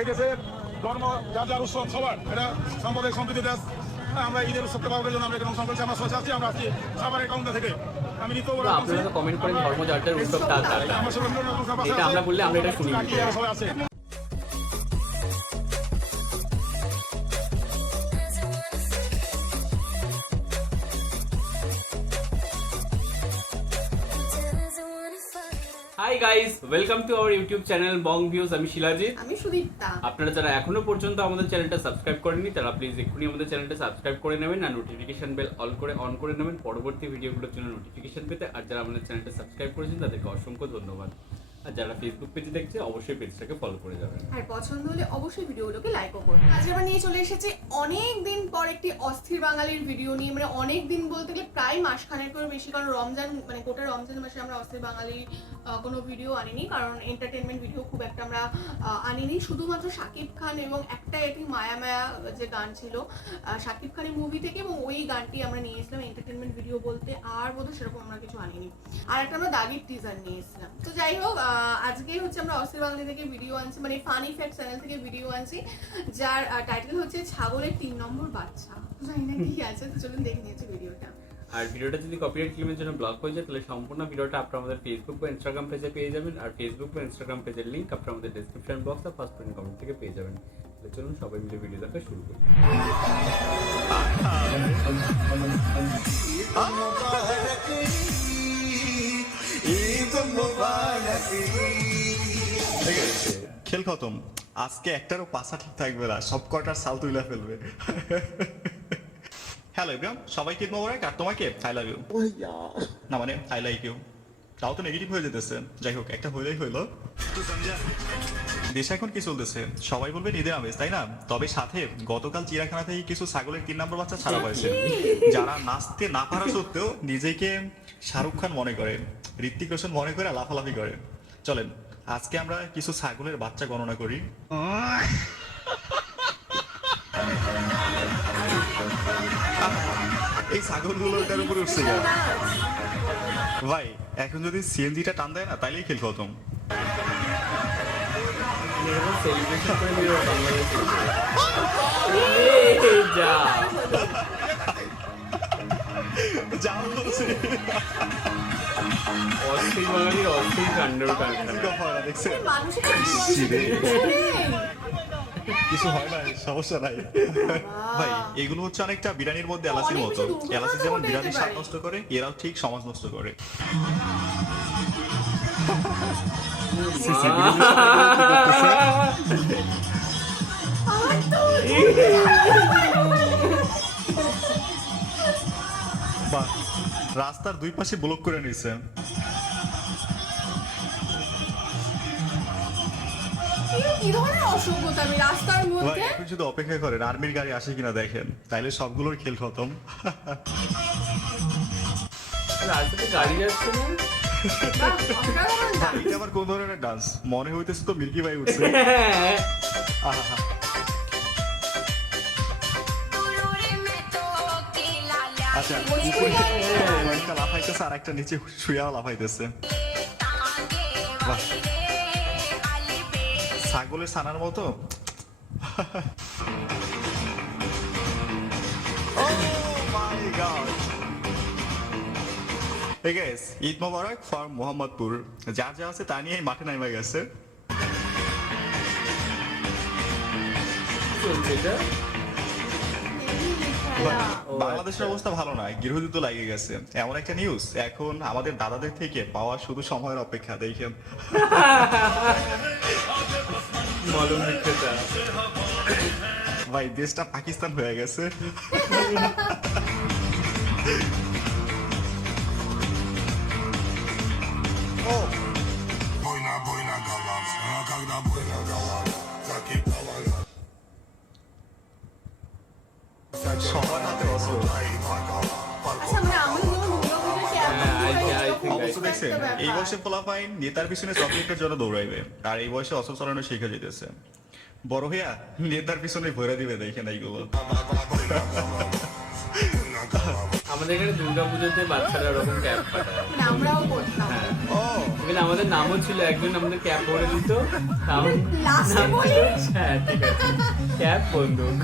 এই দেশে ধর্ম যার যার উৎসব সবার এটা সাম্প্রদায়িক সম্প্রীতি দেশ। আমরা ঈদের উৎসবটা পালনের জন্য আমরা এখানে অনুষ্ঠান করেছি। আমরা সোজা আসছি, আমরা আসছি সাভারের কাউন্টার থেকে। আমি নিত্য আপনারা তো কমেন্ট করেন ধর্ম যার যার উৎসব তার তার। এটা আমরা বললে আমরা এটা শুনি। সবাই আছে। Hi guys, welcome to our YouTube channel Bong views. আমি শিলাজিৎ, আমি সুদীপ্তা। আপনারা যারা এখনো পর্যন্ত আমাদের চ্যানেলটা সাবস্ক্রাইব করেননি তারা প্লিজ এক্ষুনি আমাদের চ্যানেলটা সাবস্ক্রাইব করে নেবেন আর নোটিফিকেশন বেল অন করে নেবেন পরবর্তী ভিডিওগুলোর জন্য নোটিফিকেশন পেতে। আর যারা আমাদের চ্যানেলটা সাবস্ক্রাইব করেছেন তাদেরকে অসংখ্য ধন্যবাদ। আর যারা ফেসবুক পেজে দেখছে অবশ্যই পেজটাকে ফলো করে যাবেন। আর পছন্দ হলে অবশ্যই ভিডিওগুলোকে লাইকও করুন। আজকে আমরা নিয়ে চলে এসেছি অনেক দিন পর একটি অস্থির বাঙালির ভিডিও নিয়ে। মানে অনেক দিন বলতে গেলে প্রায় মাসখানেকের বেশি, কারণ রমজান মানে গোটা রমজান মাসে আমরা অস্থির বাঙালির কোনো ভিডিও আনিনি, কারণ এন্টারটেনমেন্ট ভিডিও খুব একটা আমরা আনিনি। শুধুমাত্র শাকিব খান এবং একটা এটি মায়া মায়া যে গান ছিল শাকিব খানের মুভি থেকে, এবং ওই গানটি আমরা নিয়ে এসেছিলাম এন্টারটেনমেন্ট ভিডিও বলতে। আর বোধহয় সেরকম আমরা কিছু আনিনি। আর একটা আমরা দাগির টিজার নিয়ে এসেছিলাম। তো যাই হোক, আজকে হচ্ছে আমরা অস্থির বাঙালি থেকে ভিডিও আনছি, মানে ফানি ফ্যাক্ট চ্যানেল থেকে ভিডিও আনছি, যার টাইটেল হচ্ছে ছাগলের ৩ নম্বর বাচ্চা। জানি না কি আছে, তো চলুন দেখে নিয়েছি ভিডিওটা। আর ভিডিওটা যদি কপিরাইট ক্লেমের জন্য ব্লক হয়ে যায় তাহলে সম্পূর্ণ ভিডিওটা আপনারা আমাদের ফেসবুক বা ইনস্টাগ্রাম পেজে পেয়ে যাবেন। আর ফেসবুক বা ইনস্টাগ্রাম পেজের লিংক আপনারা আমাদের ডেসক্রিপশন বক্স আর ফার্স্ট পিন কমেন্ট থেকে পেয়ে যাবেন। তো চলুন সবাই মিলে ভিডিও দেখা শুরু করি। খেল খতম। আজকে একটারও পাশা ঠিক থাকবে না, সব কটার সাল তুইলা ফেলবে। হ্যালো এভরিওয়ান, সবাইকে ঈদ মোবারক। আর তোমাকে আই লাভ ইউ না, মানে আই লাইক ইউ। তাও তো নেগেটিভ হয়ে যেতেছে। যাই হোক, একটা হইলেই হইলো। দেশে এখন কি চলতেছে সবাই বলবেন ঈদের আমেজ, তাই না? তবে সাথে গতকাল চিড়িয়াখানা থেকে কিছু ছাগলের ৩ নম্বর বাচ্চা ছাড়া হয়েছে, যারা নাচতে না পারা সত্ত্বেও নিজেকে শাহরুখ খান মনে করে, ঋত্বিক রোশন মনে করে লাফালাফি করে। চলেন আজকে আমরা কিছু ছাগলের বাচ্চা গণনা করি। এই ছাগলগুলো এটার উপরে উঠছে গেল ভাই। এখন যদি সিএনজিটা টান দেয় না তাইলেই খেল খতম। যা বলছি অস্থির বাঙালির অস্থির কাণ্ডের কারখানা। দেখছেন, মানুষের কিছু হয় না, সমস্যা নাই ভাই। এগুলো হচ্ছে অনেকটা বিরিয়ানির মধ্যে এলাচির মতো। এলাচি যেমন বিরিয়ানির স্বাদ নষ্ট করে, এরাও ঠিক সমাজ নষ্ট করে। রাস্তার দুই পাশে ব্লক করে নিছে। কি ধরনের অসভ্যতা! আমি রাস্তার মধ্যে এখন শুধু অপেক্ষা করেন আর্মির গাড়ি আসে কিনা দেখেন, তাইলে সবগুলোর খেল খতম। রাস্তাতে গাড়ি যাচ্ছে না, এটা আবার কোন ধরনের ডান্স? মনে হইতেছে তো মিল্কি ভাই উঠছে। আহা, আচ্ছা, উপরে একটা লাফাইতেছে আর একটা নিচে শুয়াও লাফাইতেছে। বাহ, ছাগলের ছানার মতো। ঈদ মোবারক ফর মোহাম্মদপুর। যার যা আছে তা নিয়ে মাঠে নামা গেছে। বাংলাদেশের অবস্থা ভালো না, গৃহযুদ্ধ লাগে গেছে। এমন একটা নিউজ, এখন আমাদের দাদাদের থেকে পাওয়া শুধু সময়ের অপেক্ষা। দেখেন ভাই, দেশটা পাকিস্তান হয়ে গেছে। সবার হাতে অস্ত্র। আচ্ছা, মানে আমি যখন অবশ্য দেখছেন, এই বয়সে পোলাপাইন নেতার পিছনে চকলেটের জন্য দৌড়াইবে, আর এই বয়সে অস্ত্র চালানো শিখে যেতেছে। বড় হইয়া নেতার পিছনে ভরে দিবে। দেখেন এইগুলো। আমাদের এখানে দুর্গাপুজোতে বাচ্চারা ওরকম ক্যাম্প পাঠায়। আমরাও করতাম। ও এখানে আমাদের নামও ছিল, একজন আমাদের ক্যাপ ভরে দিত। Last এ বলিস? হ্যাঁ ঠিক আছে, ক্যাপ বন্দুক।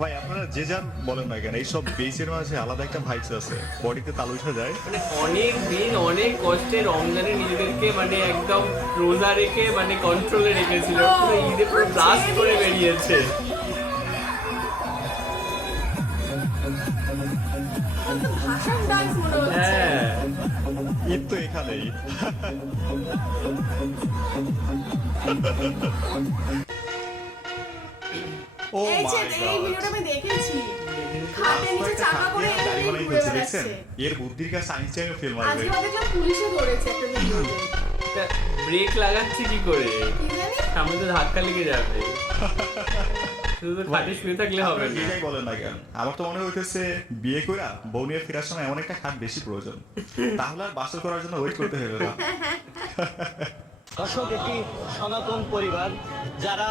ভাই আপনারা যে যার বলেন না কেন, এইসব বেসের মাঝে আলাদা একটা ভাইবস আছে, বডিতে তাল উঠে যায়। মানে অনেক দিন অনেক কষ্টে রমজানে নিজেদেরকে মানে একদম রোজা রেখে মানে কন্ট্রোলে রেখেছিল, পুরো ঈদে পুরো ব্লাস্ট করে বেরিয়েছে। ভাষণ ডান্স মনে হচ্ছে। হ্যাঁ ঈদ তো এখানেই। ও এই যে মাই এই গড, ভিডিওটা আমি দেখেছি, খাটের নিচে চাকা করে গাড়ি এমনি বানাই ঘুরে ফেলছে, বেড়াচ্ছে। দেখছেন? এর বুদ্ধির কাছে আইনস্টাইনও ফেল মারবে। আজকে দেখলাম পুলিশে ধরেছে একটা ভিডিওতে, ব্রেক লাগাচ্ছে কি করে, কি জানি? সামনে তো ধাক্কা লেগে যাবে। শুধু তো খাটে শুয়ে থাকলে হবে না। এটাই বলেন না কেন, আমার তো মনে হইতেছে বিয়ে কইরা বউ নিয়ে ফেরার সময় এমন একটা খাট বেশি প্রয়োজন, তাহলে আর বাসর করার জন্য ওয়েট করতে হবে না। দর্শক, একটি সনাতন পরিবার যারা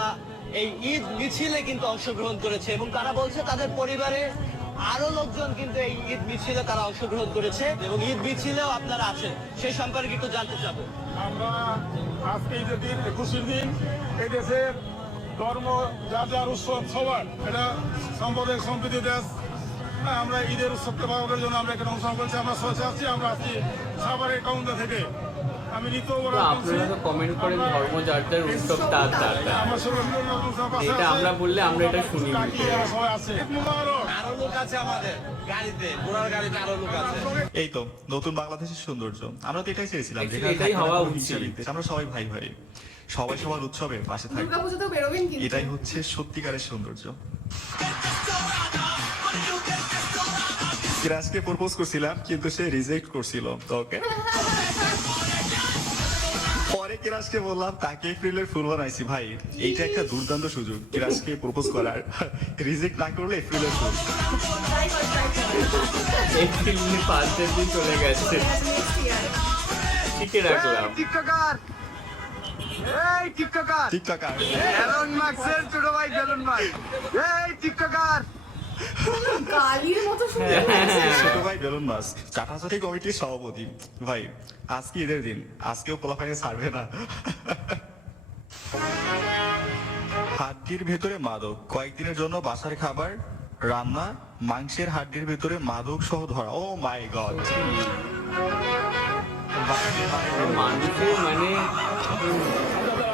এই ঈদ মিছিলে কিন্তু অংশগ্রহণ করেছে এবং তারা বলছে তাদের পরিবারে আরো লোকজন কিন্তু এই ঈদ মিছিলে তারা অংশগ্রহণ করেছে এবং ঈদ মিছিলেও আপনারা আছেন, সেই সম্পর্কে একটু জানতে চাবো। আমরা আজকে ঈদের দিন, খুশির দিন, এই দেশে ধর্ম যার যার উৎসব সবার, এটা সম্প্রদায় সম্প্রীতি দেশ। আমরা ঈদের উৎসবকে পালনের জন্য আমরা এখানে অনুষ্ঠান করছি, আমরা সোচে আসছি, আমরা আসছি সাভারের কাউন্টা থেকে। আমি নিত্য তো আপনারা তো কমেন্ট করেন ধর্ম যার যার উৎসব তার তার তার। আমার সবাই এটা আমরা বললে আমরা এটা শুনি না। সবাই আছে আরো লোক আছে আমাদের গাড়িতে, ঘোড়ার গাড়িতে আরো লোক আছে। এই তো নতুন বাংলাদেশের সৌন্দর্য, আমরা তো এটাই চেয়েছিলাম, Actually যেখানে এটাই থাকবে হওয়া না উচিত। হিংসা বিদ্বেষ, আমরা সবাই ভাই ভাই, সবাই সবার উৎসবে পাশে থাকবে, দুর্গাপুজোতেও বেরোবেন কিন্তু। এটাই হচ্ছে সত্যিকারের সৌন্দর্য। কিরাজকে প্রপোজ করছিলাম কিন্তু সে রিজেক্ট করছিল, তো ওকে পরে কিরাজকে বললাম তাকে এপ্রিলের ফুল বানাইছি। ভাই এইটা একটা দুর্দান্ত সুযোগ কিরাজকে প্রপোজ করার, রিজেক্ট না করলে এপ্রিলের ফুল। Try কর, try কর। এপ্রিল 5 দিন চলে গেছে, Next year। ঠিকই রাখলাম। টিকটকার, এই টিকটকার, টিকটকার এলন মাস্কের ছোট ভাই এলন মাস্ক, এই টিকটকার। গালির মতো শুনতে লাগছে। ছোট ভাই বেলুন মাস চাটাচাটি কমিটির সভাপতি। ভাই আজকে ঈদের দিন, আজকেও পোলাপাইনে ছাড়বে না। হাড্ডির ভেতরে মাদক, কয়েকদিনের জন্য বাসার খাবার রান্না, মাংসের হাড্ডির ভেতরে মাদক সহ ধরা। ও মাই গড, মানুষের মানে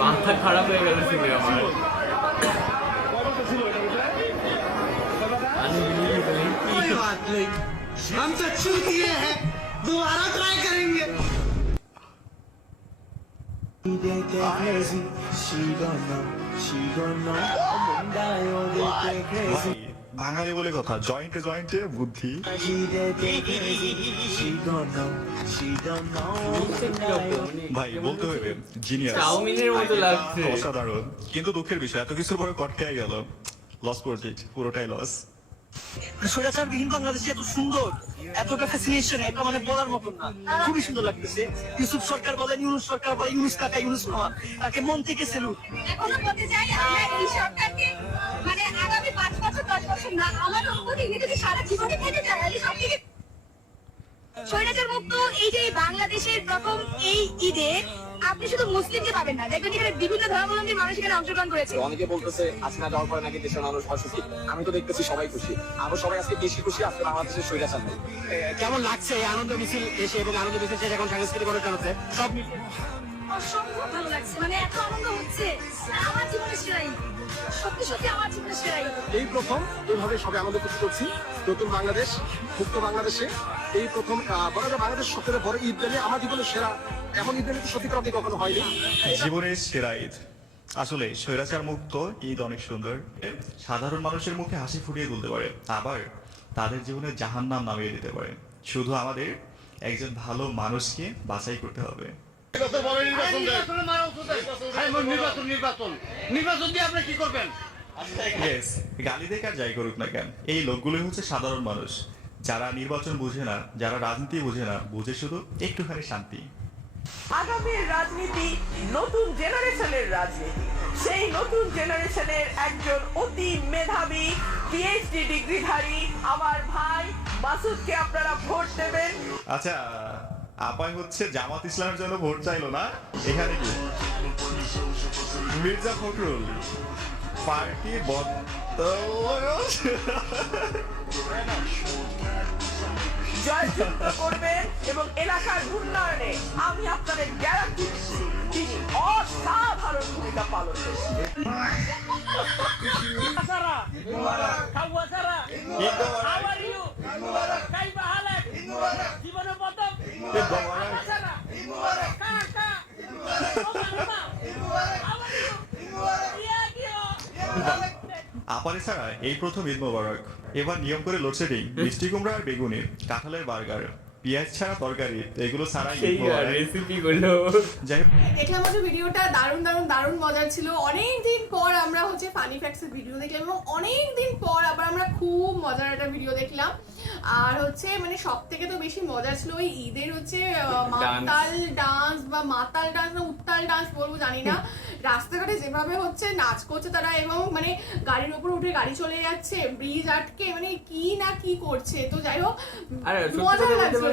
মাথা খারাপ হয়ে গেল শুনে আমার। कोई बात नहीं, हम तो चूक किए हैं, दोबारा ट्राई करेंगे। ভাই বাঙালি বলে কথা, জয়েন্টে জয়েন্টে বুদ্ধি। ভাই বলতে হবে জিনিয়াস, চাউমিনের মতো লাগছে। অসাধারণ। কিন্তু দুঃখের বিষয় এত কিছুর পরে কট খেয়ে গেল, লস প্রজেক্ট পুরোটাই লস। স্বৈরাচারবিহীন বাংলাদেশে এত সুন্দর, এতটা ফ্যাসিনেশন, এটা মানে বলার মতন না, খুবই সুন্দর লাগতেছে। ইউসুফ সরকার বলেন, ইউনুস সরকার বলেন, ইউনুস কাকা, ইউনুস মামা, তাকে মন থেকে সেলুট। এখনো বলতে চাই আমরা এই সরকারকে মানে আগামী 5 বছর 10 বছর না, আমার অনুভূতি যদি সারা জীবনে থেকে যায় এই সবথেকে স্বৈরাচার মুক্ত এই যে বাংলাদেশের প্রথম এই ঈদে আপনি শুধু মুসলিমকে পাবেন না, দেখবেন এখানে বিভিন্ন ধর্মাবলম্বী মানুষ এখানে অংশগ্রহণ করেছে। অনেকে বলতেছে হাসিনা যাওয়ার পরে নাকি দেশের মানুষ অসুখী, আমি তো দেখতেছি সবাই খুশি, আরো সবাই আজকে বেশি খুশি, আজকে বাংলাদেশের স্বৈরাচার নেই। কেমন লাগছে এই আনন্দ মিছিল এসে এবং আনন্দ মিছিল শেষে এখন সাংস্কৃতিক অনুষ্ঠান হচ্ছে, সব মিলিয়ে অসম্ভব ভালো লাগছে, মানে এত আনন্দ হচ্ছে, আমার জীবনের সেরা ঈদ, সত্যি সত্যি আমার জীবনের সেরা ঈদ। এই প্রথম এইভাবে সবাই আনন্দ খুশি করছি, নতুন বাংলাদেশ, মুক্ত বাংলাদেশে এই প্রথম বলা যায় বাংলাদেশ সবচেয়ে বড় ঈদ দিনে আমার জীবনের সেরা, এমন ঈদ দিনে সত্যিকার অর্থে কখনো হয়নি। জীবনের সেরা ঈদ। আসলে স্বৈরাচার মুক্ত ঈদ অনেক সুন্দর, সাধারণ মানুষের মুখে হাসি ফুটিয়ে তুলতে পারে, আবার তাদের জীবনে জাহান্নাম নামিয়ে দিতে পারে। শুধু আমাদের একজন ভালো মানুষকে বাছাই করতে হবে। নির্বাচন দিয়ে আপনি কি করবেন? Yes, গালি দেখ আর যাই করুক না কেন, এই লোকগুলোই হচ্ছে সাধারণ মানুষ, যারা নির্বাচন বুঝে না, যারা রাজনীতি বুঝে না, বুঝে শুধু একটুখানি শান্তি। আগামীর রাজনীতি নতুন জেনারেশনের রাজনীতি, সেই নতুন জেনারেশনের একজন অতি মেধাবী পিএইচডি ডিগ্রিধারী আমার ভাই মাসুদকে আপনারা ভোট দেবেন। আচ্ছা, আপাই হচ্ছে জামাত ইসলামের জন্য ভোট চাইলো না, এখানে কি মির্জা ফখরুল পার্টি জয়যুক্ত করবেন এবং এলাকার উন্নয়নে আমি আপনাদের গ্যারান্টি দিচ্ছি তিনি অসাধারণ ভূমিকা পালন করবেন। আপারে ছাড়া এই প্রথম ঈদ মোবারক। এবার নিয়ম করে লোডশেডিং, মিষ্টি কুমড়া আর বেগুনি, কাঁঠালের বার্গার, পেঁয়াজ ছাড়া তরকারি, এগুলো ছাড়া ঈদ মোবারক। রেসিপি গুলো যাই হোক, দেখলাম হচ্ছে ভিডিওটা দারুণ মজার ছিল। অনেক দিন পর আমরা হচ্ছে ফানি ফ্যাক্টস এর ভিডিও দেখলাম এবং অনেক দিন পর আবার আমরা খুব মজার একটা ভিডিও দেখলাম। আর হচ্ছে মানে সব থেকে তো বেশি মজার ছিল ওই ঈদের হচ্ছে মাতাল ডান্স বা মাতাল ডান্স না উত্তাল ডান্স বলবো জানি না, রাস্তাঘাটে যেভাবে হচ্ছে নাচ করছে তারা এবং মানে গাড়ির উপর উঠে গাড়ি চলে যাচ্ছে, ব্রিজ আটকে, মানে কি না কি করছে। তো যাই হোক আর মজা লাগছে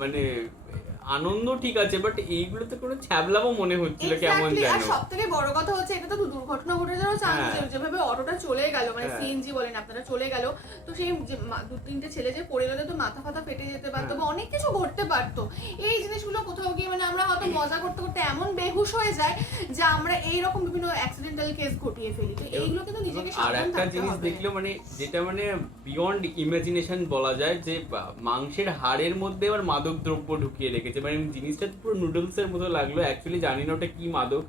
মানে আনন্দ ঠিক আছে, বাট এইগুলোতে কোনো ছ্যাবলামো মনে হচ্ছিল কেমন Exactly, আর যেন। সব থেকে বড় কথা হচ্ছে এটা তো দুর্ঘটনা ঘটে যাওয়ার চান্স হ্যাঁ। আছে। যেভাবে অটোটা চলে গেল মানে হ্যাঁ। সিএনজি বলেন আপনারা চলে গেল, তো সেই যে দু তিনটে ছেলে যে পড়ে গেলে তো মাথা ফাতা ফেটে যেতে পারতো বা অনেক কিছু ঘটতে পারতো। এই জিনিসগুলো কোথাও গিয়ে মানে আমরা হয়তো মজা করতে করতে এমন বেহুশ হয়ে যায় যে আমরা এইরকম বিভিন্ন অ্যাক্সিডেন্টাল কেস ঘটিয়ে ফেলি। তো এইগুলো কিন্তু নিজেকে আর সাবধান একটা থাকতে জিনিস হবে। দেখলো মানে যেটা মানে বিয়ন্ড ইমাজিনেশন বলা যায়, যে মাংসের হাড়ের মধ্যে আবার মাদক দ্রব্য ঢুকিয়ে রেখেছে। মানে জিনিসটা পুরো নুডলস এর মতো লাগলো, অ্যাকচুয়ালি জানি না ওটা কি মাদক,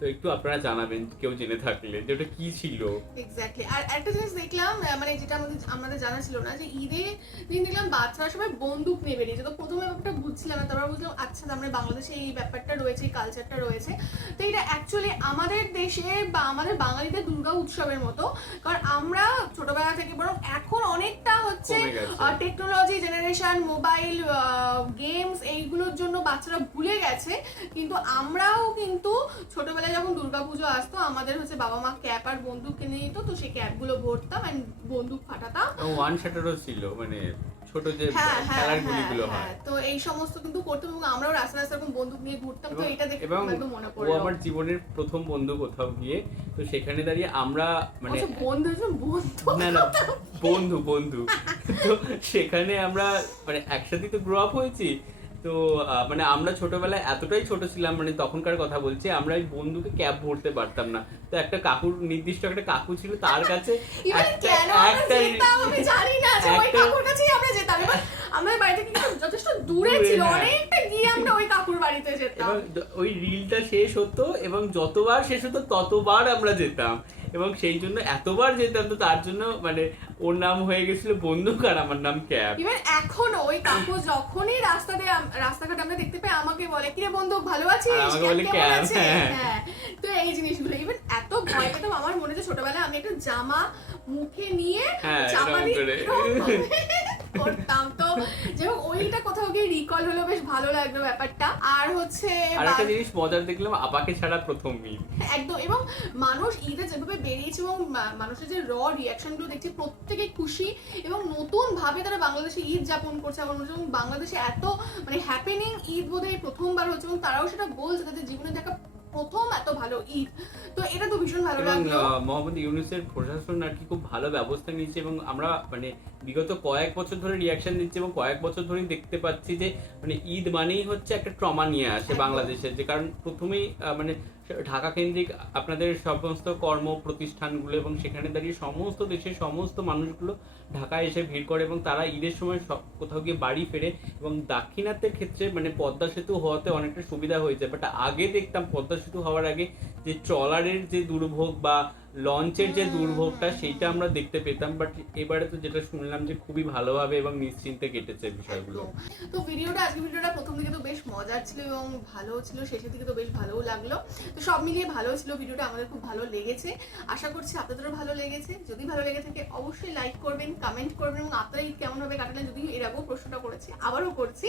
তো একটু আপনারা জানাবেন কেউ জেনে থাকলে যে ওটা কি ছিল। এক্স্যাক্টলি। আর একটা জিনিস দেখলাম মানে যেটা আমাদের জানা ছিল না, যে ঈদের দিন দেখলাম বাচ্চারা সবাই বন্দুক নিয়ে বেরিয়েছে। তো প্রথমে ব্যাপারটা বুঝছিলাম না, তারপর বুঝলাম আচ্ছা আমরা বাংলাদেশে এই ব্যাপারটা রয়েছে, এই কালচারটা রয়েছে। তো এটা অ্যাকচুয়ালি আমাদের দেশে বা আমাদের বাঙালিদের দুর্গা উৎসবের মতো, কারণ আমরা ছোটবেলা থেকে বরং এখন অনেকটা হচ্ছে কমে গেছে। টেকনোলজি জেনারেশন, মোবাইল গেমস এইগুলোর জন্য বাচ্চারা ভুলে গেছে। কিন্তু আমরাও কিন্তু ছোটবেলায় যখন দুর্গাপুজো আসতো আমাদের হচ্ছে বাবা মা ক্যাপ আর বন্দুক কিনে দিত, তো সেই ক্যাপগুলো ভরতাম এন্ড বন্দুক ফাটাতাম। ওয়ান শাটারও ছিল, মানে ছোট যে হ্যাঁ খেলার গুলিগুলো হয়। তো এই সমস্ত কিন্তু করতাম এবং আমরাও রাস্তা এরকম বন্দুক নিয়ে ঘুরতাম। তো এটা দেখে এবং খুব একদম মনে ও পড়লো। আমার জীবনের প্রথম বন্ধু কোথাও গিয়ে, তো সেখানে দাঁড়িয়ে আমরা মানে আচ্ছা বন্ধু না না বন্ধু তো সেখানে আমরা মানে একসাথে তো গ্রো আপ হয়েছি। তো মানে আমরা ছোটবেলায় এতটাই ছোট ছিলাম, মানে তখনকার কথা বলছি, আমরা ওই বন্ধুকে ক্যাব ভরতে পারতাম না। তো একটা কাকুর নির্দিষ্ট একটা কাকু ছিল, তার কাছে কেন আমরা যেতাম আমি জানি না, যে ওই কাকুর কাছেই আমরা যেতাম। এবার আমাদের বাড়ি থেকে কিন্তু যথেষ্ট দূরে ছিল, হ্যাঁ। অনেকটা গিয়ে আমরা ওই কাকুর বাড়িতে যেতাম। এবং ওই রিলটা শেষ হতো এবং যতবার শেষ হতো ততবার আমরা যেতাম, এবং সেই জন্য এতবার যেতাম তো তার জন্য মানে ওর নাম হয়ে গেছিল বন্দুক আর আমার নাম ক্যাব। ইভেন এখনো ওই কাকু যখনই রাস্তাঘাটে আমরা দেখতে পাই আমাকে বলে কিরে বন্দুক ভালো আছিস, আর আমাকে বলে কেমন ক্যাব, আছিস? হ্যাঁ। হ্যাঁ, তো এই জিনিসগুলো ইভেন এত ভয় পেতাম। আমার মনে হচ্ছে ছোটবেলায় আমি একটা জামা মুখে নিয়ে হ্যাঁ, চাপা এরকম দিয়ে করে। এরকম করতাম। তো যেমন ওইটা কোথাও গিয়ে রিকল হলো, বেশ ভালো লাগলো ব্যাপারটা। আর হচ্ছে আর একটা জিনিস মজার দেখলাম, আপাকে ছাড়া প্রথম ঈদ। একদম, এবং মানুষ ঈদে যেভাবে বেরিয়েছে এবং মানুষের যে রিয়াকশন গুলো দেখছি প্রত্যেকে খুশি এবং নতুন ভাবে তারা বাংলাদেশে ঈদ যাপন করছে। আমার মনে হচ্ছে এবং বাংলাদেশে এত মানে হ্যাপেনিং ঈদ বোধহয় প্রথমবার হচ্ছে এবং তারাও সেটা বলছে তাদের জীবনে দেখা প্রথম এত ভালো ঈদ। তো এটা তো ভীষণ ভালো এবং লাগলো। মোহাম্মদ ইউনূসের প্রশাসন আর কি খুব ভালো ব্যবস্থা নিয়েছে, এবং আমরা মানে বিগত কয়েক বছর ধরে রিয়াকশন দিচ্ছি এবং কয়েক বছর ধরেই দেখতে পাচ্ছি যে মানে ঈদ মানেই হচ্ছে একটা ট্রমা নিয়ে আসে বাংলাদেশের। যে কারণ প্রথমেই মানে ঢাকা কেন্দ্রিক আপনাদের সমস্ত কর্ম প্রতিষ্ঠানগুলো এবং সেখানে দাঁড়িয়ে সমস্ত দেশের সমস্ত মানুষগুলো ঢাকায় এসে ভিড় করে এবং তারা ঈদের সময় সব কোথাও গিয়ে বাড়ি ফেরে। এবং দাক্ষিণাত্যের ক্ষেত্রে মানে পদ্মা সেতু হওয়াতে অনেকটা সুবিধা হয়েছে, বাট আগে দেখতাম পদ্মা সেতু হওয়ার আগে যে ট্রলারের যে দুর্ভোগ বা লঞ্চের যে দুর্ভোগটা সেইটা আমরা দেখতে পেতাম। বাট এবারে তো যেটা শুনলাম যে খুবই ভালোভাবে এবং নিশ্চিন্তে কেটেছে বিষয়গুলো। তো আজকে ভিডিওটা প্রথম দিকে তো বেশ মজার ছিল এবং ভালো ছিল, শেষের দিকে তো বেশ ভালোও লাগলো। তো সব মিলিয়ে ভালো ছিল ভিডিওটা, আমাদের খুব ভালো লেগেছে। আশা করছি আপনাদেরও ভালো লেগেছে। যদি ভালো লেগে থাকে অবশ্যই লাইক করবেন, কমেন্ট করবেন এবং আপনারা ঈদ কেমন ভাবে কাটালেন, যদি এর আগেও প্রশ্নটা করেছি আবারও করছি,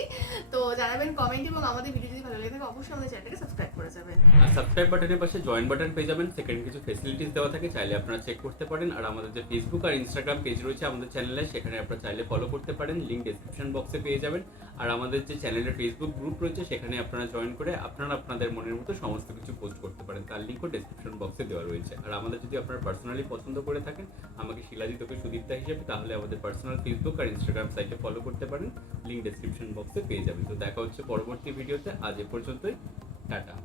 তো জানাবেন কমেন্ট। এবং আমাদের ভিডিও যদি ভালো লেগে থাকে অবশ্যই আমাদের চ্যানেলটাকে সাবস্ক্রাইব করে যাবেন। আর সাবস্ক্রাইব বাটনের পাশে জয়েন বাটন পেয়ে যাবেন, সেকেন্ড কিছু ফেসিলিটিস দেওয়া থাকে, চাইলে আপনারা চেক করতে পারেন। আর আমাদের যে ফেসবুক আর ইনস্টাগ্রাম পেজ রয়েছে আমাদের চ্যানেলে, সেখানে আপনারা চাইলে ফলো করতে পারেন, লিঙ্ক ডেসক্রিপশন বক্সে পেয়ে যাবেন। আর আমাদের যে চ্যানেলের ফেসবুক গ্রুপ রয়েছে সেখানে আপনারা জয়েন করে আপনারা আপনাদের মনের মতো সমস্ত কিছু পোস্ট করতে পারেন, তার লিঙ্কও ডেসক্রিপশন বক্সে দেওয়া রয়েছে। আর আমাদের যদি আপনারা পার্সোনালি পছন্দ করে থাকেন আমাকে শিলাজিৎ ওকে সুদীপ্তা হিসেবে, তাহলে আমাদের পার্সোনাল ফেসবুক আর ইনস্টাগ্রাম সাইটে ফলো করতে পারেন, লিঙ্ক ডেসক্রিপশন বক্সে পেয়ে যাবেন। তো দেখা হচ্ছে পরবর্তী ভিডিওতে, আজ এ পর্যন্তই, টাটা।